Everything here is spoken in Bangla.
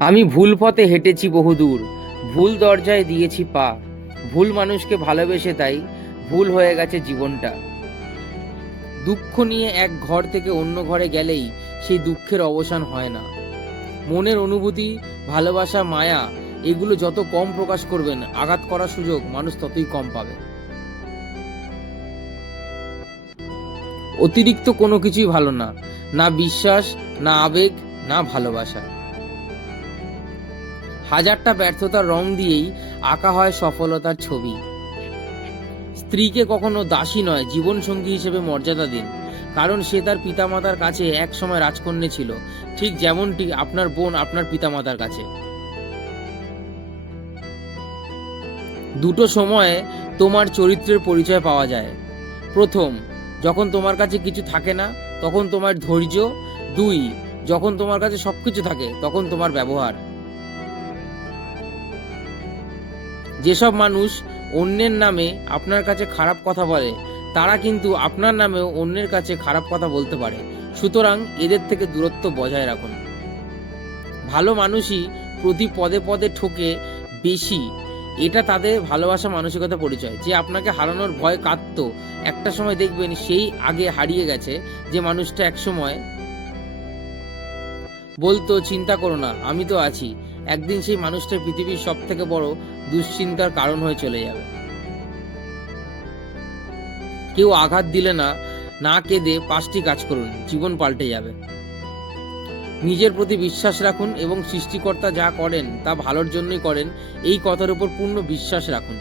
আমি ভুল পথে হেঁটেছি বহুদূর, ভুল দরজায় দিয়েছি পা, ভুল মানুষকে ভালোবেসে তাই ভুল হয়ে গেছে জীবনটা। দুঃখ নিয়ে এক ঘর থেকে অন্য ঘরে গেলেই সেই দুঃখের অবসান হয় না। মনের অনুভূতি, ভালোবাসা, মায়া এগুলো যত কম প্রকাশ করবেন, আঘাত করার সুযোগ মানুষ ততই কম পাবে। অতিরিক্ত কোনো কিছুই ভালো না, না বিশ্বাস, না আবেগ, না ভালোবাসা। হাজারটা ব্যর্থতার রং দিয়েই আঁকা হয় সফলতার ছবি। স্ত্রীকে কখনো দাসী নয়, জীবন সঙ্গী হিসেবে মর্যাদা দিন, কারণ সে তার পিতামাতার কাছে এক সময় রাজকন্যা ছিল, ঠিক যেমনটি আপনার বোন আপনার পিতামাতার কাছে। দুটো সময়ে তোমার চরিত্রের পরিচয় পাওয়া যায়। প্রথম, যখন তোমার কাছে কিছু থাকে না তখন তোমার ধৈর্য। দুই, যখন তোমার কাছে সবকিছু থাকে তখন তোমার ব্যবহার। যেসব মানুষ অন্যের নামে আপনার কাছে খারাপ কথা বলে, তারা কিন্তু আপনার নামেও অন্যের কাছে খারাপ কথা বলতে পারে। সুতরাং এদের থেকে দূরত্ব বজায় রাখুন। ভালো মানুষই প্রতি পদে পদে ঠকে বেশি, এটা তাদের ভালোবাসা মানসিকতা পরিচয়। যে আপনাকে হারানোর ভয় কাঁদতো, একটা সময় দেখবেন সেই আগে হারিয়ে গেছে। যে মানুষটা এক সময় বলতো চিন্তা করো না আমি তো আছি, একদিন সেই মানুষটা পৃথিবীর সব থেকে বড় দুশ্চিন্তার কারণ হয়ে চলে যাবে। কেউ আঘাত দিলে না না কেঁদে 5টি কাজ করুন, জীবন পাল্টে যাবে। নিজের প্রতি বিশ্বাস রাখুন এবং সৃষ্টিকর্তা যা করেন তা ভালোর জন্যই করেন, এই কথার উপর পূর্ণ বিশ্বাস রাখুন।